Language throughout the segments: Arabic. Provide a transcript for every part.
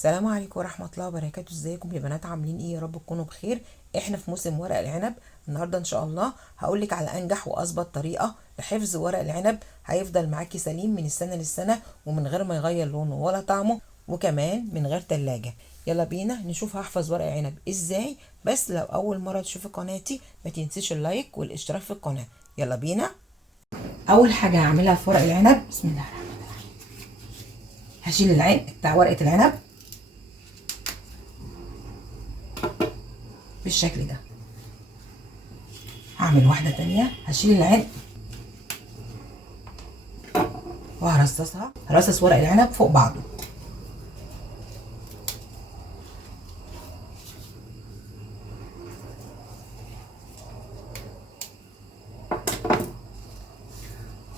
السلام عليكم ورحمة الله وبركاته. ازيكم يا بنات؟ عاملين ايه؟ يا رب تكونوا بخير. احنا في موسم ورق العنب. النهاردة ان شاء الله هقولك على انجح واظبط طريقة لحفظ ورق العنب، هيفضل معاكي سليم من السنة للسنة ومن غير ما يغير لونه ولا طعمه، وكمان من غير تلاجة. يلا بينا نشوف هحفظ ورق العنب ازاي. بس لو اول مرة تشوفي قناتي ما تنسيش اللايك والاشتراك في القناة. يلا بينا. اول حاجة هعملها في ورق العنب، بسم الله الرحمن الرحيم، هشيل العلق بتاع ورقة العنب بالشكل ده. هعمل واحدة تانية، هشيل العلق وهرصصها، هرصص ورق العنب فوق بعضه.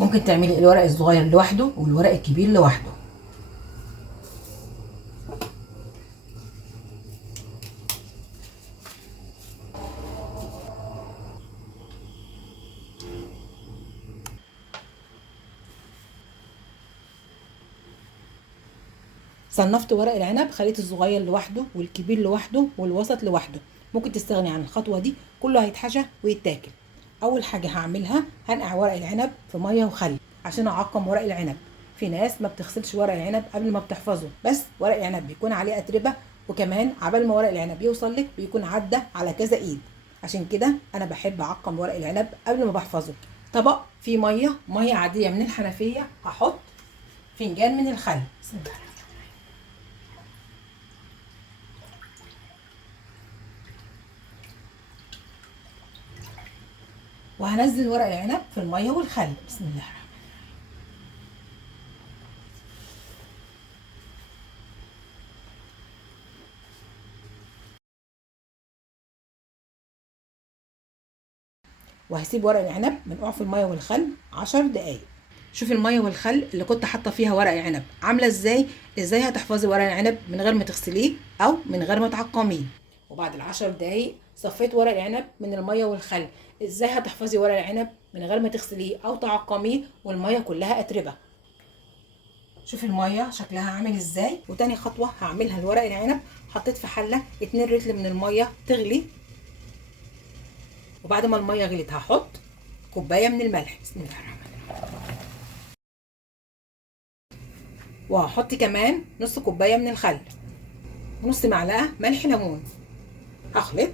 ممكن تعملي الورق الصغير لوحده والورق الكبير لوحده. صنفت ورق العنب، خليت الصغير لوحده والكبير لوحده والوسط لوحده. ممكن تستغني عن الخطوة دي، كله هيتحشى ويتاكل. اول حاجة هعملها هنقع ورق العنب في مية وخل عشان اعقم ورق العنب. في ناس ما بتغسلش ورق العنب قبل ما بتحفظه، بس ورق العنب بيكون عليه اتربة، وكمان عبال ما ورق العنب يوصل لك بيكون عدى على كذا ايد. عشان كده انا بحب اعقم ورق العنب قبل ما بحفظه. طبق فيه مية عادية من الحنفية، هحط فنجان من الخل، بسم الله، وهنزل ورق العنب في الميه والخل، بسم الله الرحمن. وهسيب ورق العنب منقوع في الميه والخل 10 دقايق. شوفي الميه والخل اللي كنت حاطه فيها ورق العنب عامله ازاي. ازاي هتحفظي ورق العنب من غير ما تغسليه او من غير ما تعقميه. وبعد العشر دقايق صفيت ورق العنب من الميه والخل. ازاي هتحفظي ورق العنب من غير ما تغسليه او تعقميه والميه كلها اتربه. شوفي الميه شكلها عامل ازاي. وتاني خطوه هعملها لورق العنب، حطيت في حله 2 رتل من الميه تغلي، وبعد ما الميه غليت هحط كوبايه من الملح، بسم الله الرحمن الرحيم، وهحط كمان نص كوبايه من الخل ونص معلقه ملح ليمون. هخلط.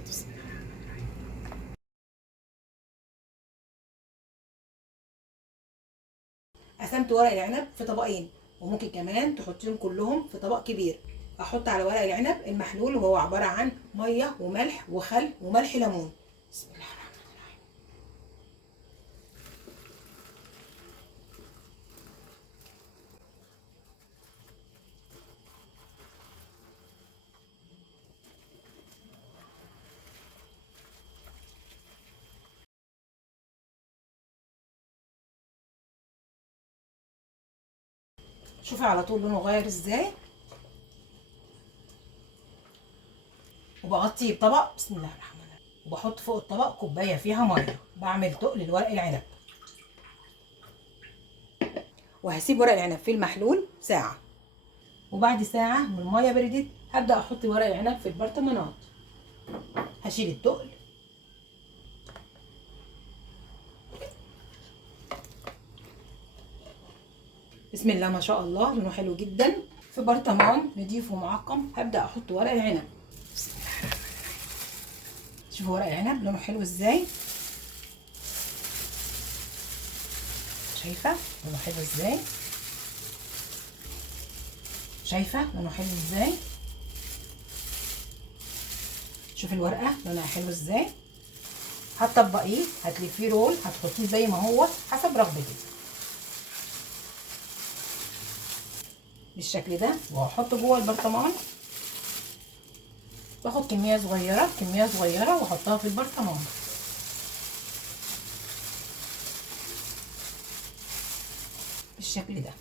قسمت ورق العنب في طبقين، وممكن كمان تحطيهم كلهم في طبق كبير. احط على ورق العنب المحلول وهو عباره عن ميه وملح وخل وملح ليمون، بسم الله الرحمن الرحيم. شوفي على طول لونه غير ازاي. وبغطيه بطبق، بسم الله الرحمن الرحيم، وبحط فوق الطبق كوبايه فيها ميه. بعمل تقل لورق العنب، وهسيب ورق العنب في المحلول ساعه. وبعد ساعه والميه بردت هبدا احط ورق العنب في البرطمانات. هشيل التقل، بسم الله ما شاء الله لونه حلو جدا. في برطمان نضيف ومعقم هبدا احط ورق العنب، بسم الله الرحمن الرحيم. شوفوا ورق العنب لونه حلو ازاي. شايفه لونه حلو ازاي. شايفه لونه حلو ازاي. شوفي الورقه لونها حلو ازاي. هتطبقيه، هتلفيه رول، هتحطيه زي ما هو حسب رغبتك بالشكل ده، وهحطه جوه البرطمان. باخد كميه صغيره كميه صغيره واحطها في البرطمان بالشكل ده.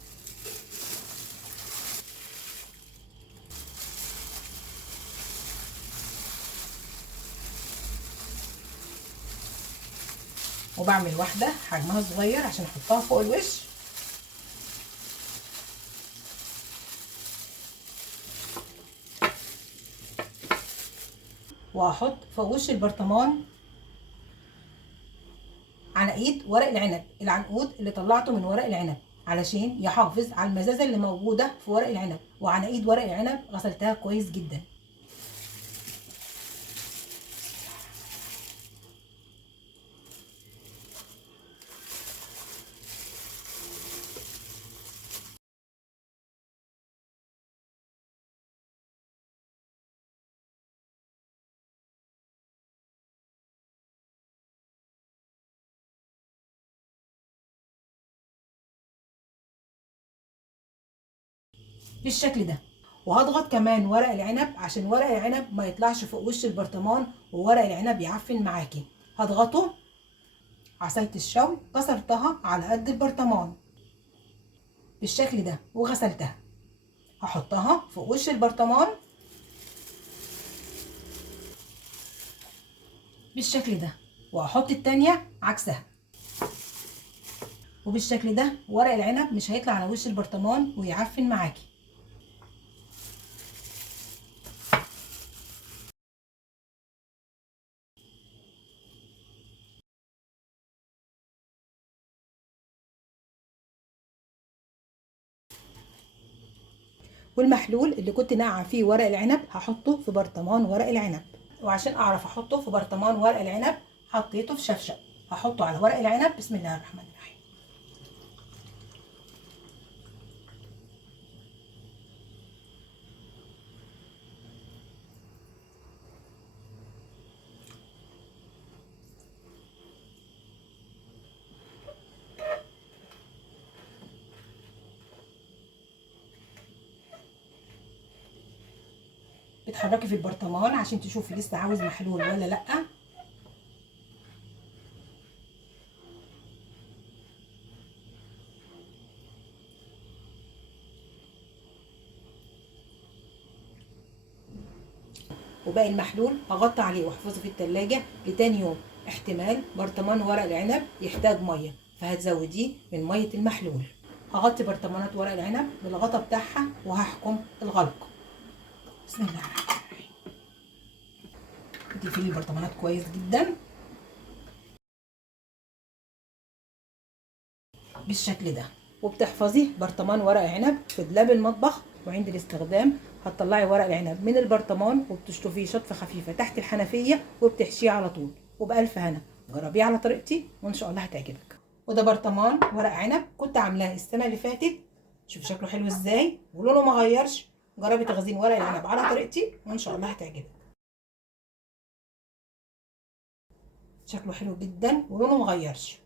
وبعمل واحده حجمها صغير عشان احطها فوق الوش. وهحط فوق وش البرطمان عناقيد ورق العنب، العنقود اللي طلعته من ورق العنب علشان يحافظ على المزازه اللي موجوده في ورق العنب. وعناقيد ورق العنب غسلتها كويس جدا. بالشكل ده. وهضغط كمان ورق العنب عشان ورق العنب ما يطلعش فوق وش البرطمان وورق العنب يعفن معاكي. هضغطه. عصايه الشوي كسرتها على قد البرطمان بالشكل ده وغسلتها. هحطها فوق وش البرطمان بالشكل ده، وهحط التانية عكسها. وبالشكل ده ورق العنب مش هيطلع على وش البرطمان ويعفن معاكي. والمحلول اللي كنت ناقعه فيه ورق العنب هحطه في برطمان ورق العنب. وعشان اعرف احطه في برطمان ورق العنب حطيته في شفشق. هحطه على ورق العنب. بسم الله الرحمن الرحيم. بتحركي في البرطمان عشان تشوفي لسه عاوز محلول ولا لا. وباقي المحلول اغطي عليه واحفظه في التلاجة لتاني يوم. احتمال برطمان ورق العنب يحتاج ميه فهتزوديه من ميه المحلول. هغطي برطمانات ورق العنب بالغطا بتاعها وهحكم الغلق. بسم الله الرحمن الرحيم. تقفلي البرطمانات كويس جدا بالشكل ده. وبتحفظي برطمان ورق عنب في دولاب المطبخ، وعند الاستخدام هتطلعي ورق العنب من البرطمان وبتشطفيه شطفه خفيفه تحت الحنفيه وبتحشيه على طول. وبألف هنا. جربيه على طريقتي وان شاء الله هتعجبك. وده برطمان ورق عنب كنت عاملاه السنه اللي فاتت. شوف شكله حلو ازاي ولونه ما غيرش. جربي تخزين ورق العنب على طريقتي وان شاء الله هتعجبك. شكله حلو جدا ولونه ما غيرش.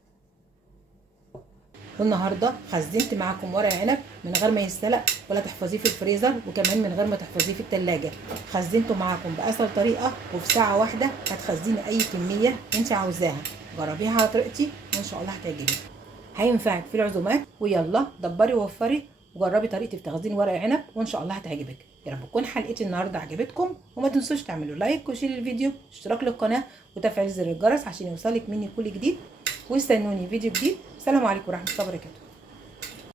والنهارده خزنت معاكم ورق عنب من غير ما يتسلق ولا تحفظيه في الفريزر، وكمان من غير ما تحفظيه في التلاجة. خزنته معاكم بأسهل طريقة، وفي ساعة واحدة هتخزني أي كمية أنت عاوزاها. جربيها على طريقتي وإن شاء الله هتعجبك. هينفعك في العزومات. ويلا دبري ووفري وجربي طريقتي في تخزين ورق العنب وإن شاء الله هتعجبك. يا رب تكون حلقتي النهارده عجبتكم، وما تنسوش تعملوا لايك وشير الفيديو، اشتراك للقناة، وتفعيل زر الجرس عشان يوصلك مني كل جديد. واستنوني فيديو جديد. السلام عليكم ورحمة الله وبركاته.